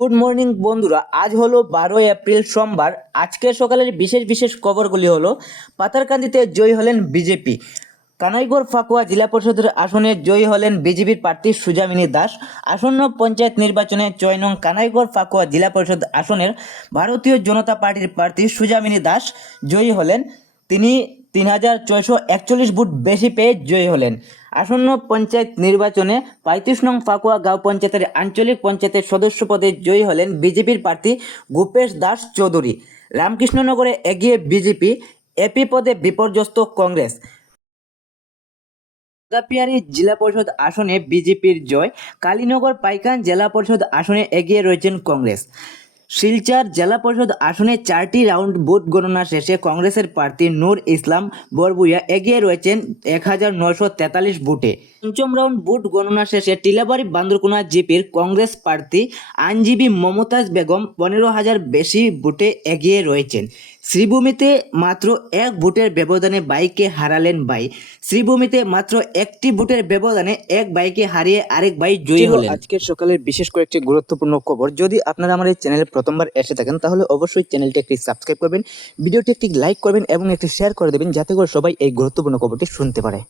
Good morning বন্ধুরা। আজ হলো বারোই এপ্রিল, সোমবার। আজকের সকালের বিশেষ বিশেষ খবরগুলি হলো, পাতারকান্দিতে জয়ী হলেন বিজেপি। কানাইগড় ফাকুয়া জেলা পরিষদের আসনে জয়ী হলেন বিজেপির প্রার্থী সুজামিনী দাস। আসন্ন পঞ্চায়েত নির্বাচনে ছয় নং কানাইগড় ফাকুয়া জেলা পরিষদ আসনের ভারতীয় জনতা পার্টির প্রার্থী সুজামিনী দাস জয়ী হলেন। তিনি তিন হাজার ছয়শো একচল্লিশ ভোট বেশি পেয়ে জয়ী হলেন। আসন্ন পঞ্চায়েত নির্বাচনে পঁয়ত্রিশ নং ফাকুয়া গাঁও পঞ্চায়েতের আঞ্চলিক পঞ্চায়েতের সদস্য পদে জয়ী হলেন বিজেপির প্রার্থী ভূপেশ দাস চৌধুরী। রামকৃষ্ণনগরে এগিয়ে বিজেপি, এপি পদে বিপর্যস্ত কংগ্রেস। দাপিয়ারি জেলা পরিষদ আসনে বিজেপির জয়। কালীনগর পাইকান জেলা পরিষদ আসনে এগিয়ে রয়েছেন কংগ্রেস। শিলচর জেলা পরিষদ আসনে চারটি রাউন্ড ভোট গণনা শেষে কংগ্রেসের প্রার্থী নূর ইসলাম বরবুইয়া এগিয়ে রয়েছেন এক হাজার নয়শো তেতাল্লিশ ভোটে। পঞ্চম রাউন্ড ভোট গণনা শেষে টিলাবাড়ি বান্দরকোনা জিপির কংগ্রেস প্রার্থী আইনজীবী মমতাজ বেগম পনেরো হাজার বেশি ভোটে এগিয়ে রয়েছেন। শ্রীভূমিতে মাত্র এক ভোটের ব্যবধানে বাইকে হারালেন বাই। শ্রীভূমিতে মাত্র একটি ভোটের ব্যবধানে এক বাইকে হারিয়ে আরেক বাই জয়ী হলেন। আজকের সকালের বিশেষ কয়েকটি গুরুত্বপূর্ণ খবর। যদি আপনারা আমার এই চ্যানেলে প্রথমবার এসে থাকেন তাহলে অবশ্যই চ্যানেলটি একটি সাবস্ক্রাইব করবেন ভিডিওটি একটি লাইক করবেন এবং একটি শেয়ার করে দেবেন যাতে করে সবাই এই গুরুত্বপূর্ণ খবরটি শুনতে পারে।